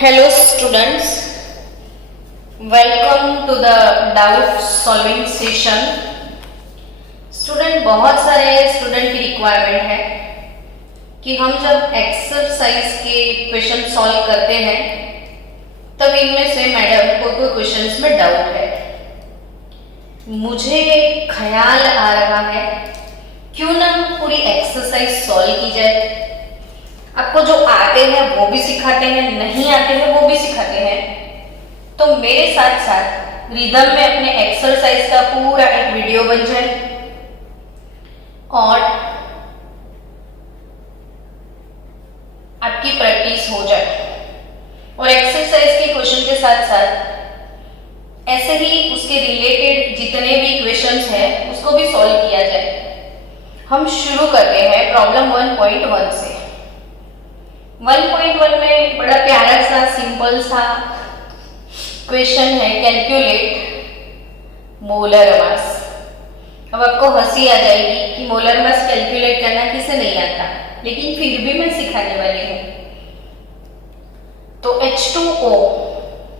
Hello students, welcome to the doubt solving session. Student, बहुत सारे student की requirement है कि हम जब एक्सरसाइज के क्वेश्चन सॉल्व करते हैं तब इनमें से मैडम को कोई क्वेश्चंस में डाउट है। मुझे ख्याल आ रहा है क्यों ना पूरी एक्सरसाइज सॉल्व की जाए। आपको जो आते हैं वो भी सिखाते हैं, नहीं आते हैं वो भी सिखाते हैं। तो मेरे साथ साथ रिदम में अपने एक्सरसाइज का पूरा एक वीडियो बन जाए और आपकी प्रैक्टिस हो जाए और एक्सरसाइज के क्वेश्चन के साथ साथ ऐसे ही उसके रिलेटेड जितने भी क्वेश्चंस हैं उसको भी सॉल्व किया जाए। हम शुरू करते हैं प्रॉब्लम 1.1 से। 1.1 में बड़ा प्यारा सा सिंपल सा क्वेश्चन है, कैलकुलेट मोलर मास। अब आपको हंसी आ जाएगी कि मोलर मास कैलकुलेट करना किसे नहीं आता, लेकिन फिर भी मैं सिखाने वाली हूँ। तो H2O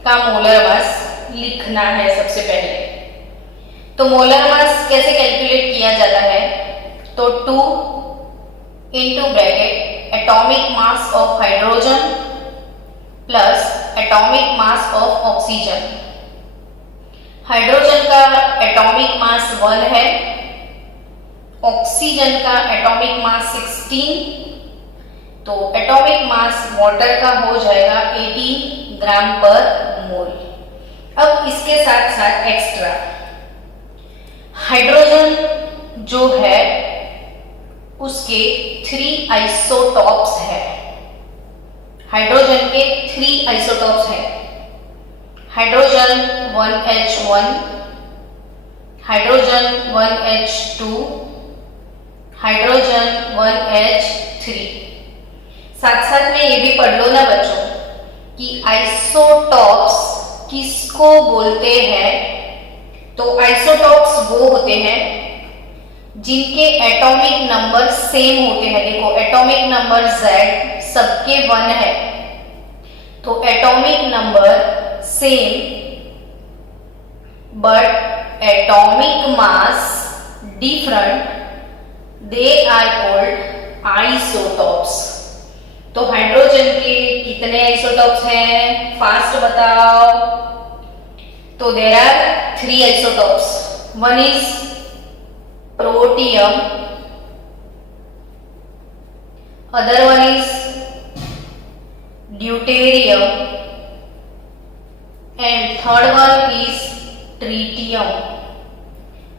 का मोलर मास लिखना है सबसे पहले। तो मोलर मास कैसे कैलकुलेट किया जाता है, तो 2 into bracket atomic mass of hydrogen plus atomic mass of oxygen। Hydrogen का एटॉमिक मास 1 है, ऑक्सीजन का एटॉमिक मास 16, तो एटॉमिक मास वाटर का हो जाएगा 18 ग्राम पर मोल। अब इसके साथ साथ एक्स्ट्रा हाइड्रोजन जो है उसके 3 आइसोटॉप्स है। हाइड्रोजन के 3 आइसोटॉप्स है। Hydrogen 1H1, hydrogen 1H2, hydrogen 1H3। साथ साथ में ये भी पढ़ लो ना बच्चों कि आइसोटॉप्स किसको बोलते हैं। तो आइसोटॉप्स वो होते हैं जिनके एटॉमिक नंबर सेम होते हैं। देखो एटॉमिक नंबर Z सबके 1 है, तो atomic number same but atomic mass different, they are called isotopes. तो हाइड्रोजन के कितने आइसोटॉप्स हैं, फास्ट बताओ। तो there are 3 isotopes. One is protium, other one is deuterium and third one is tritium।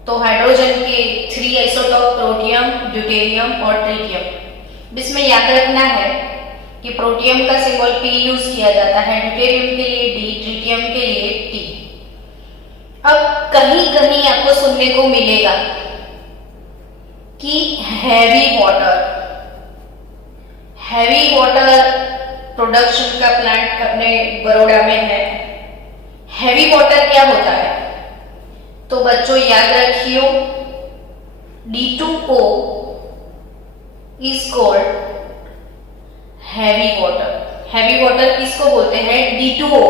तो हाइड्रोजन के 3 आइसोटॉप प्रोटियम, ड्यूटेरियम और tritium. इसमें याद रखना है कि प्रोटियम का सिंबल P यूज किया जाता है, ड्यूटेरियम के लिए D, ट्रिटियम के लिए T। अब कहीं कहीं आपको सुनने को मिलेगा कि हैवी वाटर प्रोडक्शन का प्लांट अपने बड़ौदा में है। हैवी वाटर क्या होता है, तो बच्चों याद रखियो D2O is called heavy water. Heavy water किसको बोलते हैं, D2O।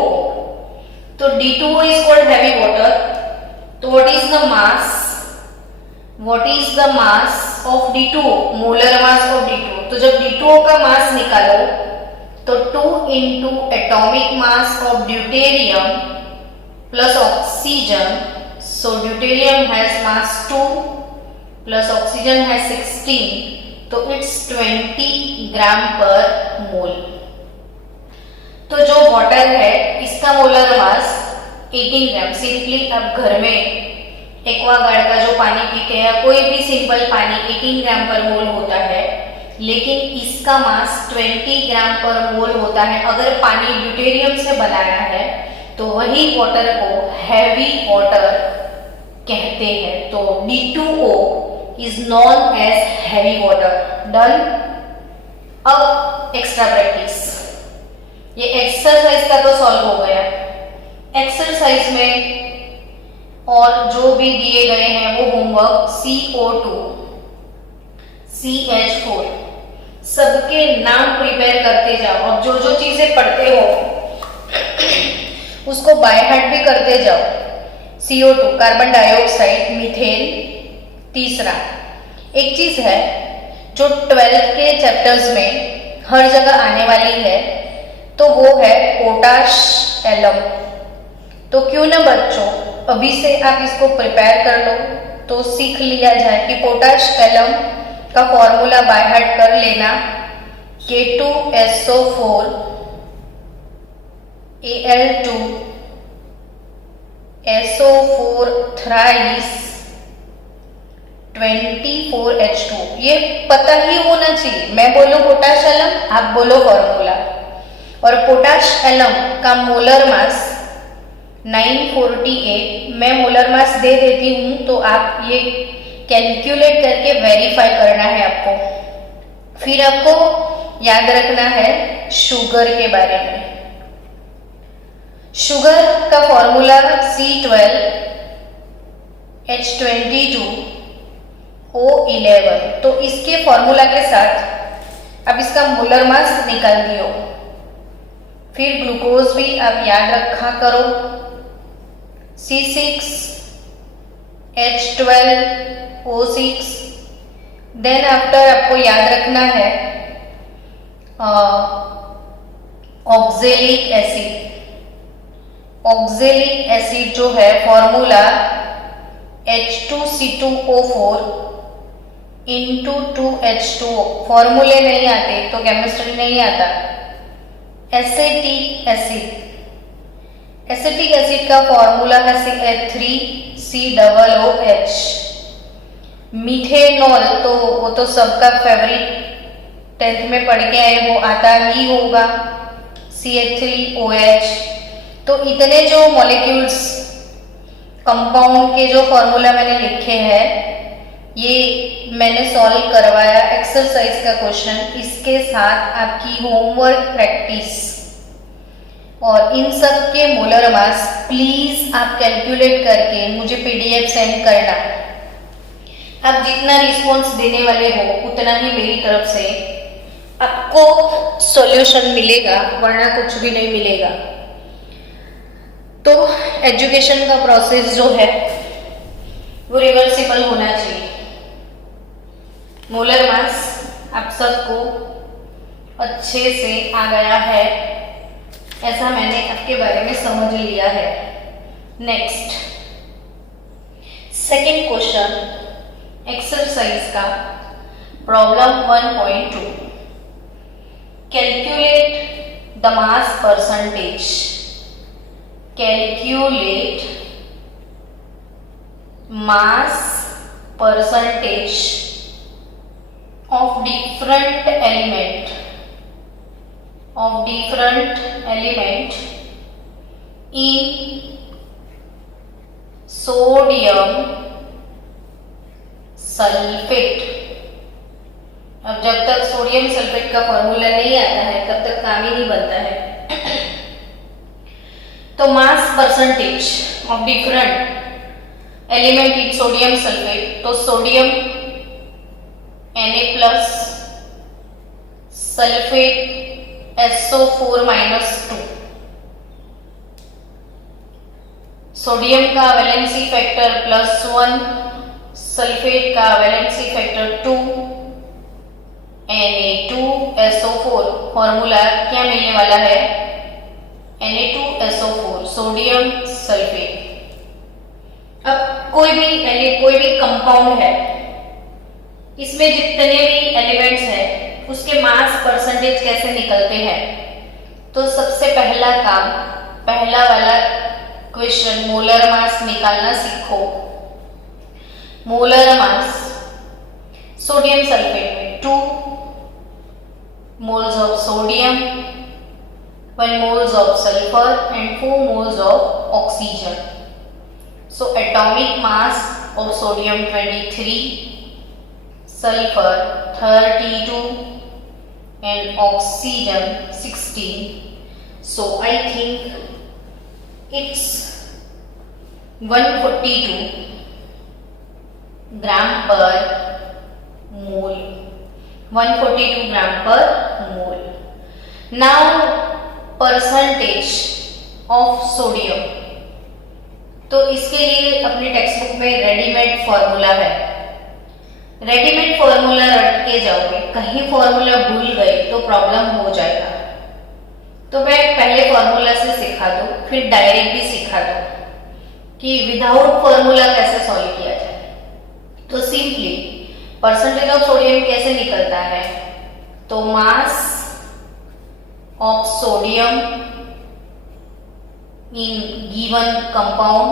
तो D2O is called heavy water. तो what is the mass, What is the mass of D2O? Molar mass of D2O। तो जब D2O का मास निकालो तो 2 into atomic mass of deuterium plus oxygen. So deuterium has mass 2 plus oxygen has 16, तो it's 20 ग्राम पर मोल। तो जो वाटर है इसका मोलर मास 18 ग्राम। सिंपली अब घर में एक्वागार्ड का जो पानी पीते हैं, कोई भी सिंपल पानी 18 ग्राम पर मोल होता है, लेकिन इसका मास 20 ग्राम पर मोल होता है। अगर पानी ड्यूटेरियम से बनाया है तो वही वाटर को हैवी वाटर कहते हैं। तो D2O is known as heavy water. Done. अब एक्स्ट्रा प्रैक्टिस। ये एक्सरसाइज का तो सॉल्व हो गया। एक्सरसाइज में और जो भी दिए गए हैं वो होमवर्क CO2, CH4 सबके नाम प्रिपेयर करते जाओ। अब जो जो चीजें पढ़ते हो इसको बाय हार्ट भी करते जाओ। CO2 carbon dioxide, methane. तीसरा एक चीज है जो 12th के चैप्टर्स में हर जगह आने वाली है, तो वो है पोटाश एलम। तो क्यों ना बच्चों अभी से आप इसको प्रिपेयर कर लो, तो सीख लिया जाए कि पोटाश एलम का फॉर्मूला बाय हार्ट कर लेना, K2SO4 Al2 SO4 thrice 24H2। ये पता ही होना चाहिए। मैं बोलूं पोटाश एलम, आप बोलो फॉर्मूला। और पोटाश एलम का मोलर मास 948, मैं मोलर मास दे देती हूं, तो आप ये कैलकुलेट करके वेरीफाई करना है आपको। फिर आपको याद रखना है शुगर के बारे में। शुगर का फॉर्मूला C12H22O11। तो इसके फॉर्मूला के साथ अब इसका मोलर मास निकाल दियो। फिर ग्लूकोज भी आप याद रखा करो, C6H12O6। देन आफ्टर आपको याद रखना है ऑक्जेलिक एसिड। ऑक्जेलिक एसिड जो है फॉर्मूला H2C2O4 इंटू 2H2O। फॉर्मूले नहीं आते तो केमिस्ट्री नहीं आता। एसिटिक एसिड, एसिटिक एसिड का फॉर्मूला है CH3COOH। मीथेनॉल तो वो तो सबका फेवरेट, 10th में पढ़ के आए, वो आता ही होगा, CH3OH। तो इतने जो मॉलिक्यूल्स कंपाउंड के जो फॉर्मूला मैंने लिखे हैं, ये मैंने सॉल्व करवाया एक्सरसाइज का क्वेश्चन। इसके साथ आपकी होमवर्क प्रैक्टिस और इन सब के मोलर मास प्लीज आप कैलकुलेट करके मुझे PDF सेंड करना। आप जितना रिस्पॉन्स देने वाले हो उतना ही मेरी तरफ से आपको सॉल्यूशन मिलेगा, वरना कुछ भी नहीं मिलेगा। तो एजुकेशन का प्रोसेस जो है वो रिवर्सिबल होना चाहिए। मोलर मास आप सबको अच्छे से आ गया है, ऐसा मैंने आपके बारे में समझ लिया है। नेक्स्ट सेकेंड क्वेश्चन एक्सरसाइज का problem 1.2। Calculate the mass percentage. Calculate mass percentage of different element in sodium sulfate। अब जब तक सोडियम सल्फेट का फॉर्मूला नहीं आता है तब तक काम ही नहीं बनता है। तो mass percentage of different element in sodium sulphate, तो sodium Na+ sulphate SO4-2। Sodium का वैलेंसी फैक्टर +1, सल्फेट का वैलेंसी फैक्टर 2, Na2SO4। फॉर्मूला क्या मिलने वाला है? Na2SO4 sodium sulphate. अब कोई भी कंपाउंड है, इसमें जितने भी एलिमेंट्स हैं उसके मास परसेंटेज कैसे निकलते हैं? तो सबसे पहला काम, पहला वाला क्वेश्चन, मोलर मास निकालना सीखो। मोलर मास सोडियम सल्फेट में 2 moles of sodium, 1 moles of sulfur and 4 moles of oxygen. So atomic mass of sodium 23, sulfur 32 and oxygen 16. So I think it's 142 gram per mole. 142 gram per mole. Now percentage of sodium. तो इसके लिए अपने text book में readymade formula है, readymade formula रट के जाओगे, कहीं फॉर्मूला भूल गए तो प्रॉब्लम हो जाएगा। तो मैं पहले फॉर्मूला से सिखा दूं, फिर डायरेक्ट भी सिखा दूं कि विदाउट फॉर्मूला कैसे सॉल्व किया जाए। तो सिंपली परसेंटेज ऑफ सोडियम कैसे निकलता है, तो mass of sodium in given compound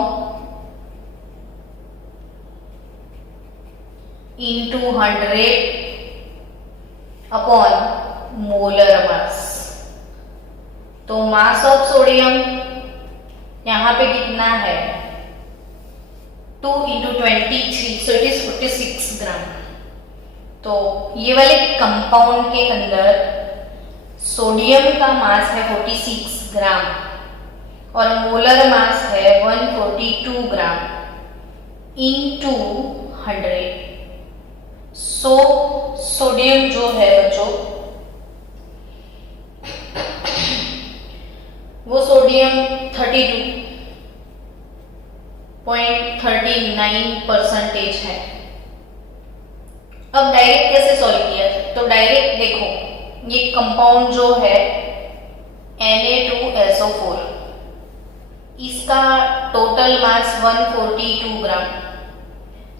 into 100 upon molar mass. तो मास ऑफ सोडियम यहां पे कितना है, 2 into 23, so it is 46 ग्राम। तो ये वाले कंपाउंड के अंदर सोडियम का मास है 46 ग्राम और मोलर मास है 142 ग्राम इनटू 100। सो सोडियम जो है बच्चों, वो सोडियम 32.39% है। अब डायरेक्ट कैसे सॉल्व किया जाए, तो डायरेक्ट देखो ये कंपाउंड जो है Na2SO4, इसका टोटल मास 142 ग्राम।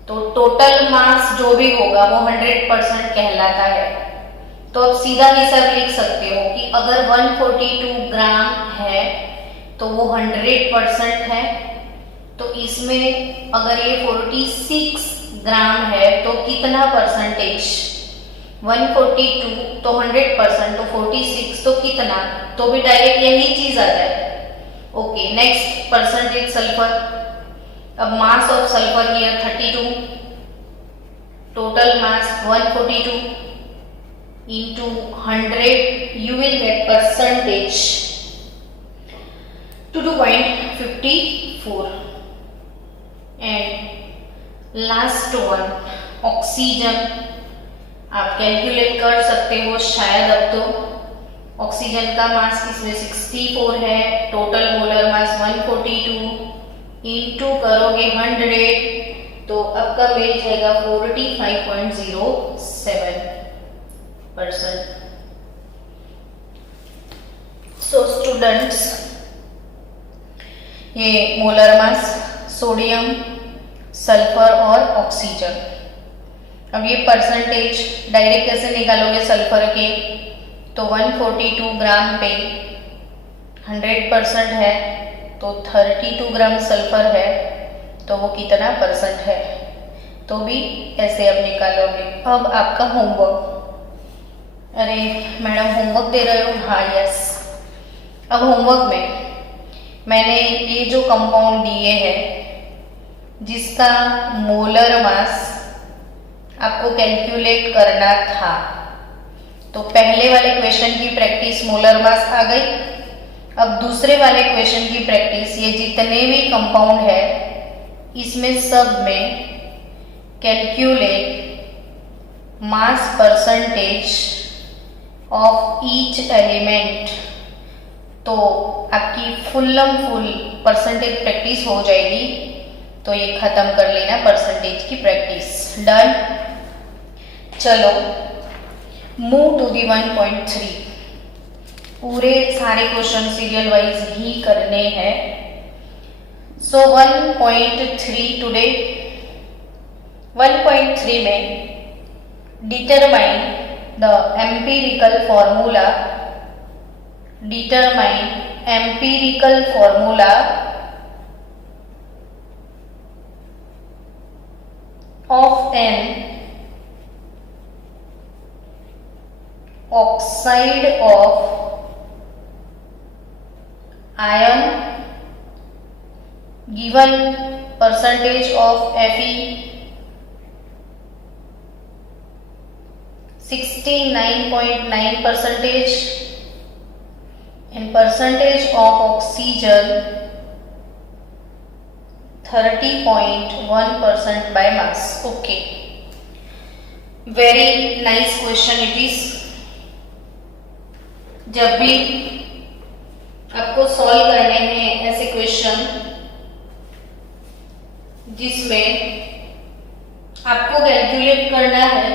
तो टोटल मास जो भी होगा वो 100% कहलाता है। तो अब सीधा हिसाब लिख सकते हो कि अगर 142 ग्राम है तो वो 100% है। तो इसमें अगर ये 46 ग्राम है तो कितना परसेंटेज, 142 तो 100%, तो 46 तो कितना, तो भी डायरेक्ट यही चीज आ जाए। Okay, next percentage sulphur. अब mass of sulphur here 32, total mass 142 into 100, you will get percentage 2.54। and last one oxygen, आप कैलकुलेट कर सकते हो शायद। अब तो ऑक्सीजन का मास इसमें 64 है, टोटल मोलर मास 142 इंटू करोगे 100 तो आपका मिल जाएगा 45.07%। सो स्टूडेंट्स, ये मोलर मास सोडियम, सल्फर और ऑक्सीजन। अब ये परसेंटेज डायरेक्ट कैसे निकालोगे सल्फर के, तो 142 ग्राम पे 100% है तो 32 ग्राम सल्फर है, तो वो कितना परसेंट है, तो भी ऐसे अब निकालोगे। अब आपका होमवर्क, अरे मैडम होमवर्क दे रहे हो, हाँ यस। अब होमवर्क में मैंने ये जो कंपाउंड दिए हैं जिसका मोलर मास आपको कैलकुलेट करना था, तो पहले वाले क्वेश्चन की प्रैक्टिस मोलर मास आ गई। अब दूसरे वाले क्वेश्चन की प्रैक्टिस, ये जितने भी कंपाउंड है इसमें सब में calculate mass percentage of each element. तो आपकी फुल्लम फुल परसेंटेज प्रैक्टिस हो जाएगी। तो ये खत्म कर लेना परसेंटेज की प्रैक्टिस, डन। चलो मूव टू दी 1.3। पूरे सारे क्वेश्चन सीरियल वाइज ही करने हैं। सो 1.3 टुडे, 1.3 में determine the empirical formula, determine empirical formula of an oxide of ion given percentage of Fe 69.9% and percentage of oxygen 30.1% by mass. Okay, very nice question it is। जब भी आपको solve करने में जिसमें आपको कैलकुलेट करना है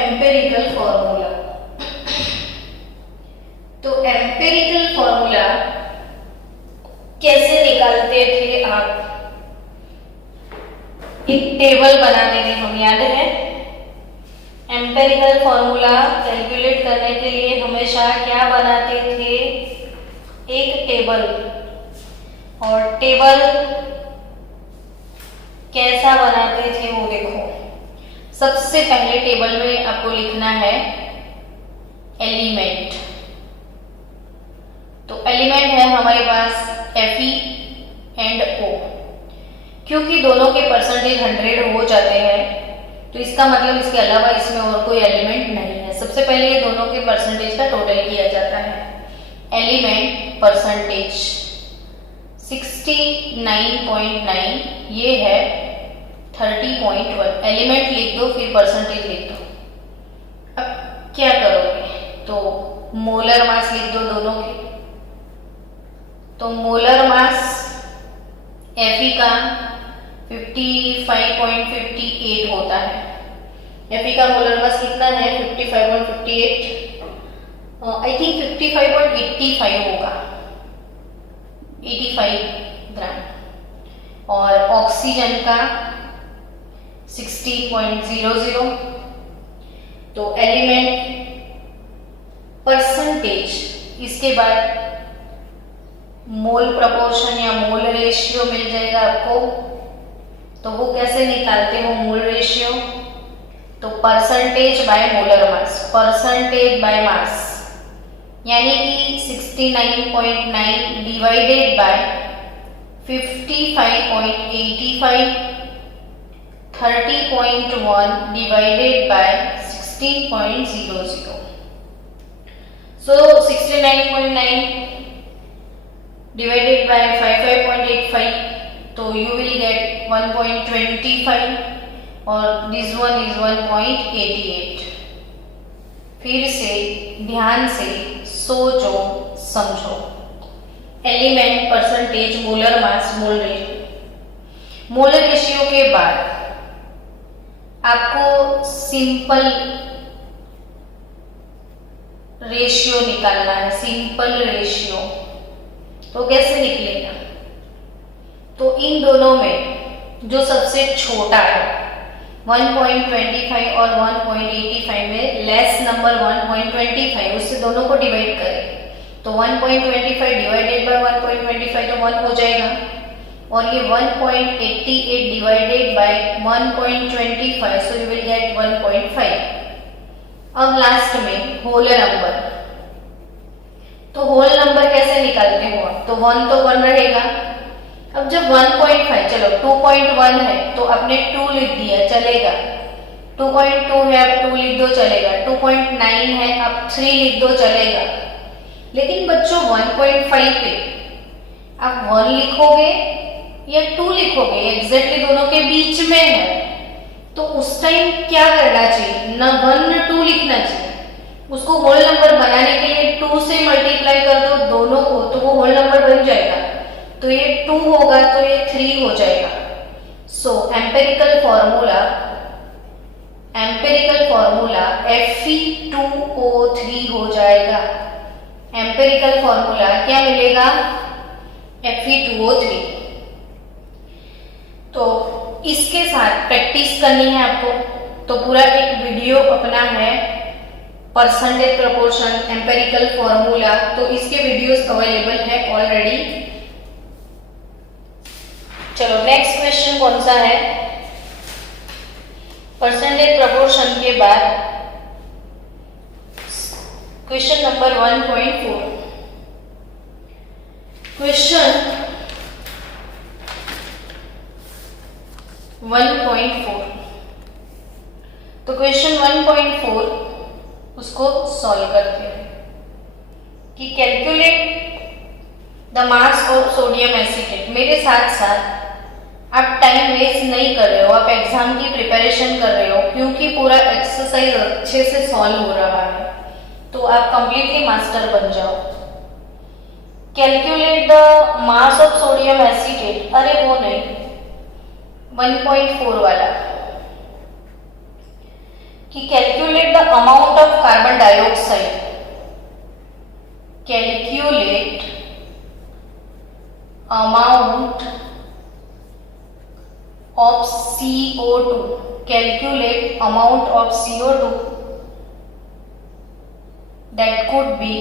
एम्पिरिकल फॉर्मूला। तो एम्पिरिकल फॉर्मूला कैसे निकालते थे आप? एक टेबल बनाते थे हम, याद है? एम्पिरिकल फॉर्मूला कैलकुलेट करने के लिए हमेशा क्या बनाते थे? एक टेबल। और टेबल कैसा बनाते थे वो देखो। सबसे पहले टेबल में आपको लिखना है एलिमेंट। तो एलिमेंट है हमारे पास Fe एंड O। क्योंकि दोनों के परसेंटेज 100 हो जाते हैं तो इसका मतलब इसके अलावा इसमें और कोई एलिमेंट नहीं है। सबसे पहले ये दोनों के परसेंटेज का टोटल किया जाता है। एलिमेंट परसेंटेज 69.9, ये है 30.1। एलिमेंट लिख दो फिर परसेंटेज लिख दो। अब क्या करोगे? तो मोलर मास लिख दो दोनों के। तो मोलर मास Fe का 55.58 होता है। Fe का मोलर मास कितना है? 55.58। आई थिंक 55.85 होगा, 85 ग्राम। और ऑक्सीजन का 16.00। तो एलिमेंट परसेंटेज, इसके बाद मोल प्रपोर्शन या मोल रेशियो मिल जाएगा आपको। तो वो कैसे निकालते हो मोल रेशियो? तो percentage by molar mass, percentage by mass, यानी कि 69.9 divided by 55.85, 30.1 divided by 16.00। So 69.9 divided by 55.85, तो you will get 1.25 और this one is 1.88। फिर से ध्यान से सोचो समझो। Element percentage molar mass mole ratio. Molar ratio के बाद आपको सिंपल रेशियो निकालना है। सिंपल रेशियो तो कैसे निकलेगा? तो इन दोनों में जो सबसे छोटा है 1.25 और 1.85 में लेस नंबर 1.25, उससे दोनों को डिवाइड करें। तो 1.25 डिवाइडेड बाय 1.25 तो 1 हो जाएगा। और ये 1.88 divided by 1.25, so you will get 1.5। अब लास्ट में होल नंबर। तो होल नंबर कैसे निकालते हो? तो 1 तो 1 रहेगा। अब जब 1.5, चलो 2.1 है तो आपने 2 लिख दिया, चलेगा। 2.2 है अब 2 लिख दो, चलेगा। 2.9 है अब 3 लिख दो, चलेगा। लेकिन बच्चों 1.5 पे आप 1 लिखोगे या 2 लिखोगे? एग्जैक्टली दोनों के बीच में है, तो उस टाइम क्या करना चाहिए? न 1 न 2 लिखना चाहिए। उसको होल नंबर बनाने के लिए 2 से मल्टीप्लाई कर दो दोनों को, तो वो होल नंबर बन जाएगा। तो ये 2 होगा तो ये 3 हो जाएगा। सो एम्पिरिकल फॉर्मूला Fe2O3 हो जाएगा। एम्पिरिकल फॉर्मूला क्या मिलेगा? Fe2O3। तो इसके साथ प्रैक्टिस करनी है आपको। तो पूरा एक वीडियो अपना है परसेंटेज प्रपोर्शन एम्पिरिकल फॉर्मूला, तो इसके वीडियोस अवेलेबल है ऑलरेडी। चलो नेक्स्ट क्वेश्चन कौन सा है? परसेंटेज प्रपोर्शन के बाद क्वेश्चन नंबर 1.4। क्वेश्चन 1.4। तो क्वेश्चन 1.4 उसको सॉल्व करते हैं कि calculate the mass of sodium acetate. मेरे साथ साथ आप टाइम वेस्ट नहीं कर रहे हो, आप एग्जाम की प्रिपरेशन कर रहे हो, क्योंकि पूरा एक्सरसाइज अच्छे से सॉल्व हो रहा है। तो आप कंप्लीटली मास्टर बन जाओ। Calculate the mass of sodium acetate, अरे वो नहीं, 1.4 वाला, कि calculate the amount of carbon dioxide, calculate amount of CO2, calculate amount of CO2 that could be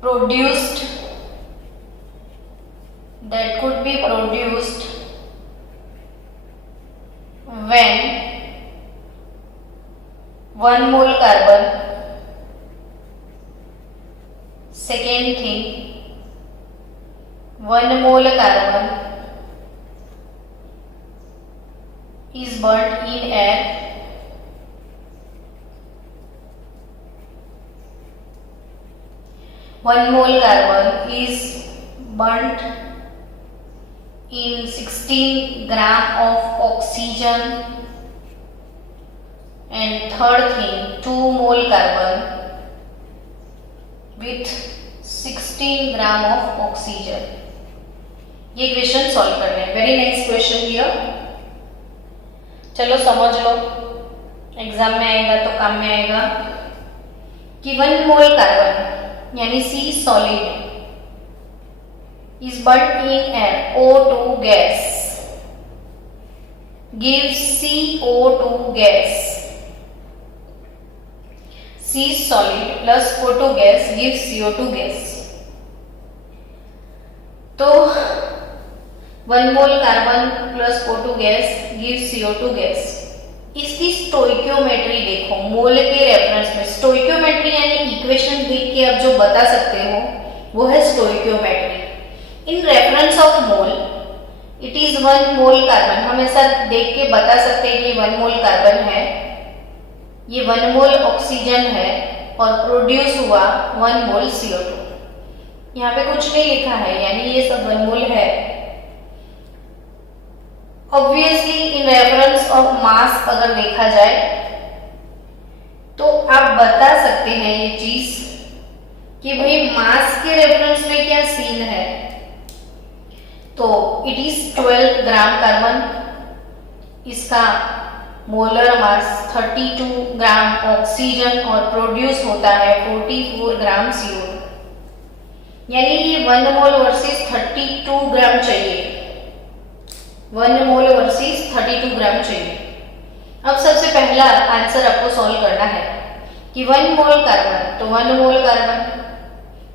produced when 1 mole carbon, second thing, 1 mole carbon is burnt in air, one mole carbon is burnt in 16 gram of oxygen, and third thing, 2 mole carbon with 16 gram of oxygen. ये question solve करने हैं। Very next question here, चलो समझ लो, exam में आएगा तो काम में आएगा, कि 1 मोल कार्बन यानी C solid is burned in air, O2 gas gives CO2 gas, C solid plus O2 gas gives CO2 gas। तो 1 mole carbon plus O2 gas gives CO2 gas. इसकी स्टोइकियोमेट्री देखो, मोल के रेफरेंस में, stoichiometry यानी equation देख के आप जो बता सकते हो वो है stoichiometry. In reference of mole it is 1 mole carbon, हम ऐसा देख के बता सकते हैं कि 1 मोल कार्बन है, ये 1 मोल ऑक्सीजन है और प्रोड्यूस हुआ 1 मोल CO2। यहाँ पे कुछ नहीं लिखा है, यानी ये सब 1 मोल है। Obviously in reference of mass अगर देखा जाए तो आप बता सकते हैं ये चीज कि भाई मास के रेफरेंस में क्या सीन है। तो इट इज 12 ग्राम कार्बन, इसका मोलर मास 32 ग्राम ऑक्सीजन और प्रोड्यूस होता है 44 ग्राम CO2, यानी ये 1 मोल वर्सेस 32 ग्राम चाहिए, 1 मोल वर्सेस 32 ग्राम चाहिए। अब सबसे पहला आंसर आपको सॉल्व करना है कि 1 मोल कार्बन, तो 1 mole carbon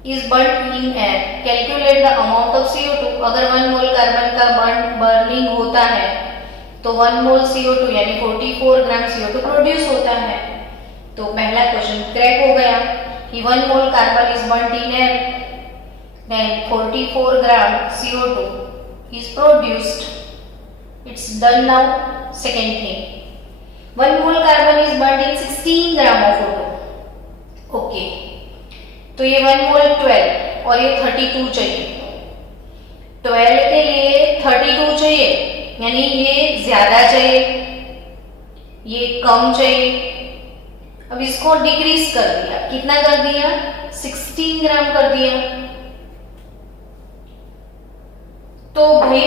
is burned in air, calculate the amount of CO2। अगर 1 मोल कार्बन का बर्निंग होता है तो 1 मोल CO2 यानी 44 ग्राम CO2 प्रोड्यूस होता है। तो पहला क्वेश्चन क्रैक हो गया कि 1 mole carbon is burned in air, then 44 gram CO2 is produced, it's done now। second thing, 1 mole carbon is burned in 16 gram of O2, okay, तो ये 1 मोल 12 और ये 32 चाहिए, 12 के लिए 32 चाहिए, यानी ये ज्यादा चाहिए, ये कम चाहिए। अब इसको डिक्रीज कर दिया, कितना कर दिया, 16 ग्राम कर दिया। तो भाई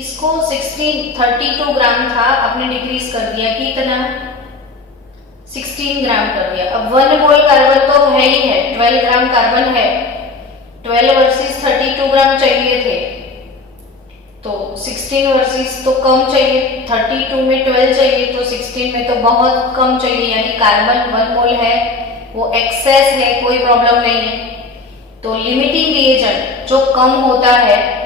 इसको 32 ग्राम था, आपने डिक्रीज कर दिया, कितना, 16 ग्राम कर दिया। अब 1 मोल कार्बन तो है ही है, 12 ग्राम कार्बन है, 12 वर्सेस 32 ग्राम चाहिए थे, तो 16 वर्सेस तो कम चाहिए, 32 में 12 चाहिए तो 16 में तो बहुत कम चाहिए, यानी कार्बन 1 मोल है वो एक्सेस है, कोई प्रॉब्लम नहीं है। तो लिमिटिंग रिएजेंट जो कम होता है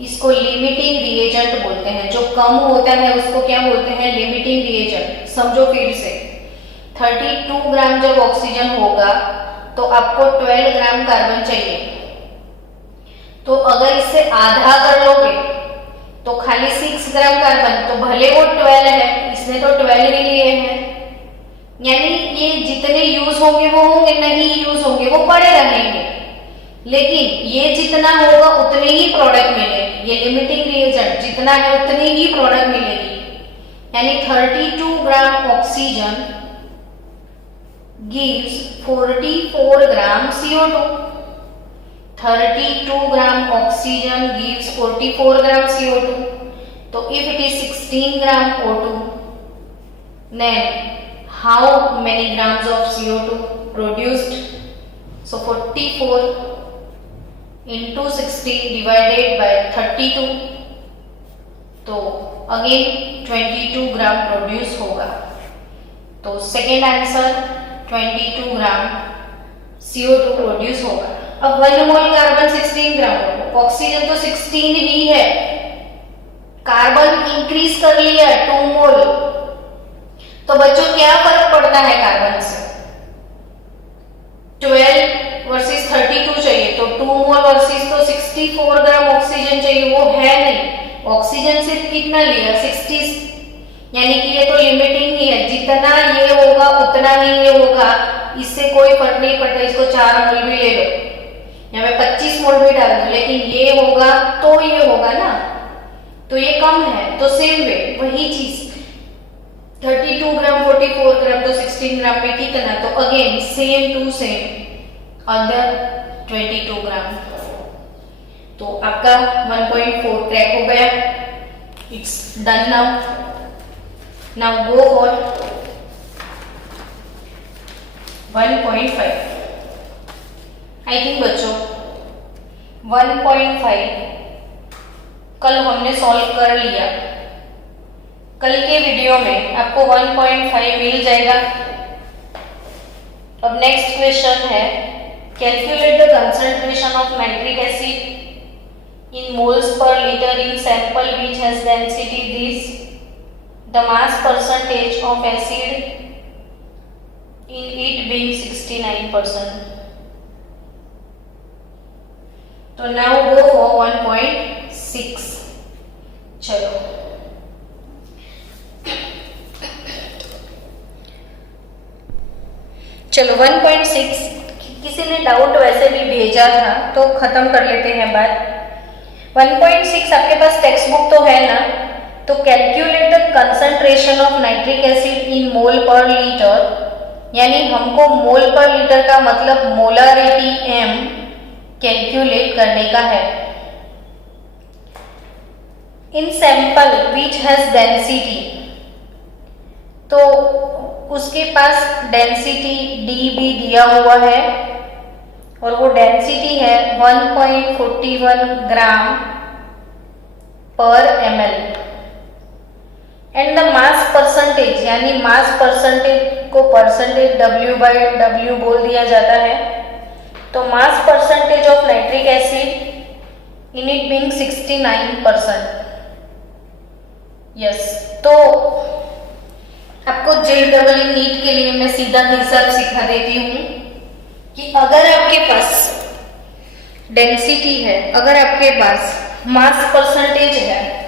इसको लिमिटिंग रिएजेंट बोलते हैं, जो कम होता है उसको क्या बोलते हैं, लिमिटिंग रिएजेंट। समझो फिर से, 32 ग्राम जब ऑक्सीजन होगा तो आपको 12 ग्राम कार्बन चाहिए, तो अगर इससे आधा कर लोगे तो खाली 6 ग्राम कार्बन, तो भले वो 12 है, इसने तो 12 ही लिए हैं, यानी ये जितने यूज होंगे वो होंगे, नहीं यूज होंगे वो पड़े रहेंगे, लेकिन ये जितना होगा उतने ही प्रोडक्ट मिलेगी। ये लिमिटिंग रिएजेंट जितना है उतनी ही प्रोडक्ट मिलेगी। यानी 32 gram oxygen gives 44 gram CO2. 32 gram oxygen gives 44 gram CO2. तो if it is 16 gram O2, then how many grams of CO2 produced? So 44 into 16 divided by 32. तो अगेन 22 ग्राम produce होगा. तो second answer 22 ग्राम CO2 produce होगा. अब 1 mole carbon 16 ग्राम होगा. Oxygen तो 16 ही है, carbon increase कर लिया 2 मोल. तो बच्चों क्या फर्क पड़ता है कार्बन से? 12 वर्सेस 32 चाहिए, तो 2 मोल वर्सेस तो 64 ग्राम ऑक्सीजन चाहिए, वो है नहीं. ऑक्सीजन सिर्फ कितना लिया 60, यानी कि ये तो लिमिटिंग ही है. जितना ये होगा उतना ही ये होगा, इससे कोई फर्क नहीं पड़ता. इसको 4 मोल भी ले लो, यहाँ पे 25 मोल भी डाल दो, लेकिन ये होगा तो ये होगा ना, तो ये कम है. तो सेम वे वही चीज 32 ग्राम 44 ग्राम तो 16 ग्राम में कितना, तो again same to same other 22 gram. तो आपका 1.4 क्रैक हो गया. It's done now. Now go for 1.5. I think बच्चों 1.5 कल हमने सॉल्व कर लिया. कल के वीडियो में आपको 1.5 मिल जाएगा. अब नेक्स्ट क्वेश्चन है, calculate the concentration of nitric acid in moles per liter in sample which has density this, the mass percentage of acid in it being 69%. तो now go for 1.6. चलो चलो 1.6 किसी ने डाउट वैसे भी भेजा था तो खत्म कर लेते हैं बात. 1.6 आपके पास टेक्स्ट बुक तो है ना, तो calculate the concentration of nitric acid in mole per litre, यानी हमको मोल पर लीटर का मतलब मोलारिटी m कैलकुलेट करने का है. इन सैंपल विच हैज डेंसिटी, तो उसके पास डेंसिटी d भी दिया हुआ है और वो डेंसिटी है 1.41 ग्राम पर ml. And the mass percentage, यानी मास परसेंटेज को परसेंटेज W/W बोल दिया जाता है. तो mass percentage of nitric acid in it being 69%. Yes, तो आपको JEE नीट के लिए मैं सीधा हिसाब सिखा देती हूँ कि अगर आपके पास डेंसिटी है, अगर आपके पास मास परसेंटेज है,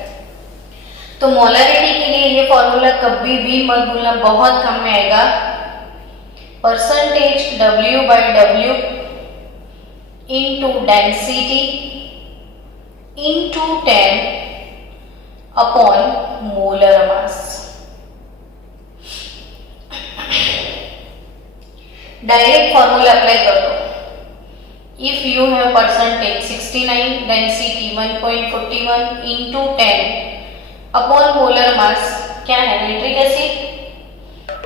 तो मोलारिटी के लिए ये फॉर्मूला कभी भी मत भूलना, बहुत कम में आएगा. Percentage W/W into density into 10 upon molar mass. Direct formula apply कर दो. If you have percentage 69, density 1.41 into 10 upon molar mass, क्या है नाइट्रिक एसिड,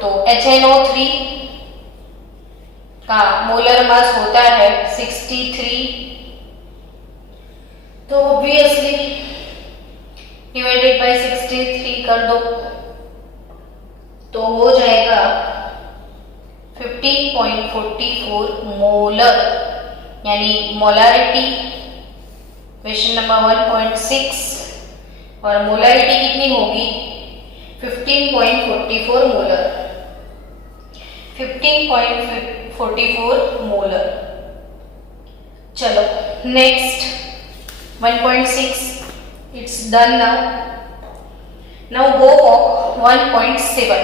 तो HNO3 का मोलर मास होता है 63. तो ऑब्वियसली डिवाइडेड बाय 63 कर दो, तो हो जाएगा 15.44 मोलर, यानी मोलारिटी क्वेश्चन नंबर 1.6 और मोलारिटी कितनी होगी 15.44 मोलर. 15.44 मोलर. चलो next 1.6 it's done now. Now go for 1.7.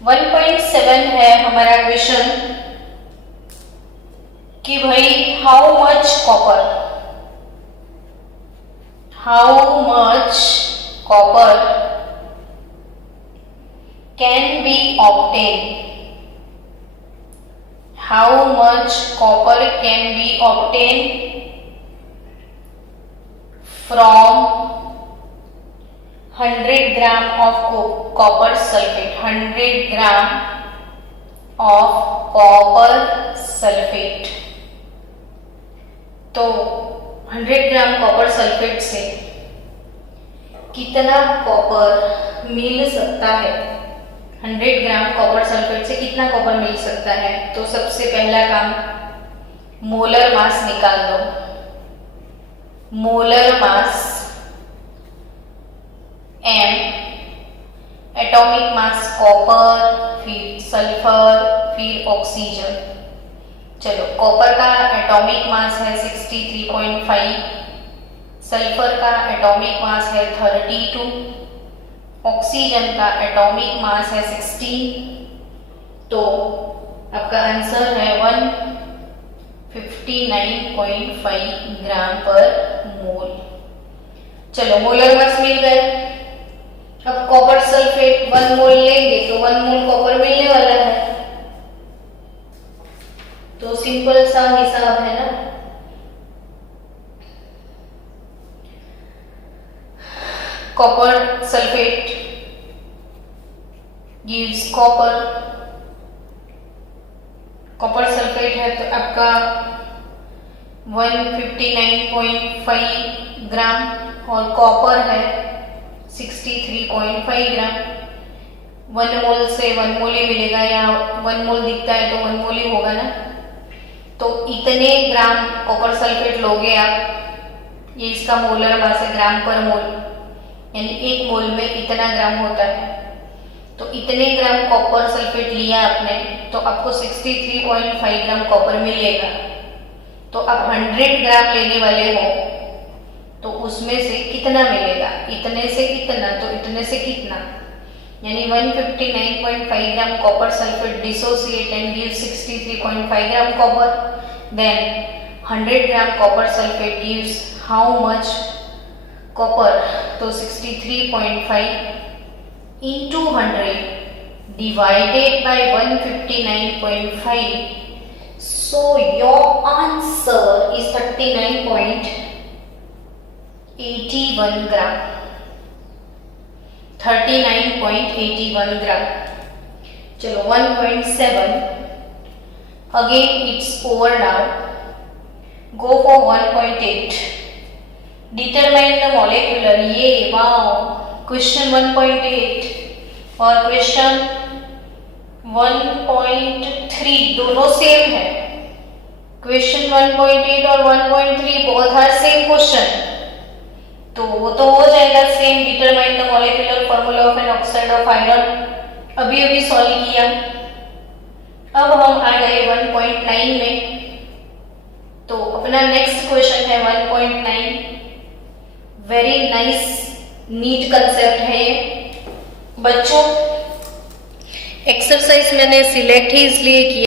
1.7 है हमारा क्वेश्चन कि भाई how much copper can be obtained? How much copper can be obtained from 100 gram of copper sulfate? 100 gram of copper sulfate. तो 100 gram copper sulphate से कितना copper मिल सकता है? 100 gram copper sulphate से कितना कॉपर मिल सकता है? तो सबसे पहला काम मोलर मास निकाल दो। Molar mass m, atomic mass copper, फिर सल्फर, फिर ऑक्सीजन। चलो, कॉपर का एटॉमिक मास है 63.5, सल्फर का एटॉमिक मास है 32, ऑक्सीजन का एटॉमिक मास है 16। तो आपका आंसर है 159.5 ग्राम पर मोल। चलो, मोलर मास मिल गए। अब कॉपर सल्फेट 1 मोल लेंगे तो 1 मोल कॉपर मिलने वाला है। तो सिंपल सा हिसाब है ना। Copper sulphate gives copper. Copper sulphate है तो आपका 159.5 ग्राम और कॉपर है 63.5 ग्राम। 1 मोल से 1 मोल ही मिलेगा, या 1 मोल दिखता है तो 1 मोल ही होगा ना। तो इतने ग्राम कॉपर सल्फेट लोगे आप, ये इसका मोलर मास है ग्राम पर मोल, यानी 1 मोल में इतना ग्राम होता है। तो इतने ग्राम कॉपर सल्फेट लिया आपने तो आपको 63.5 ग्राम कॉपर मिलेगा। तो आप 100 ग्राम लेने वाले हो तो उसमें से कितना मिलेगा? इतने से कितना, तो इतने से कितना, यानी 159.5 gram copper sulphate dissociate and give 63.5 gram copper. Then 100 gram copper sulphate gives how much copper? तो 63.5 into 100 divided by 159.5. So your answer is 39.81 gram. 39.81 gram. चलो 1.7. Again it's over now. Go for 1.8. Determine the molecular. ये wow. Question 1.8 और question 1.3 दोनों same है। Question 1.8 और 1.3 both are same question, तो वो तो हो जाएगा same. Determine the molecular formula of an oxide of iron अभी अभी सॉल्व किया। अब हम आ गए 1.9 में, तो अपना नेक्स्ट क्वेश्चन है 1.9। वेरी नाइस नीट कंसेप्ट है ये बच्चों। एक्सरसाइज मैंने सिलेक्ट ही इसलिए किया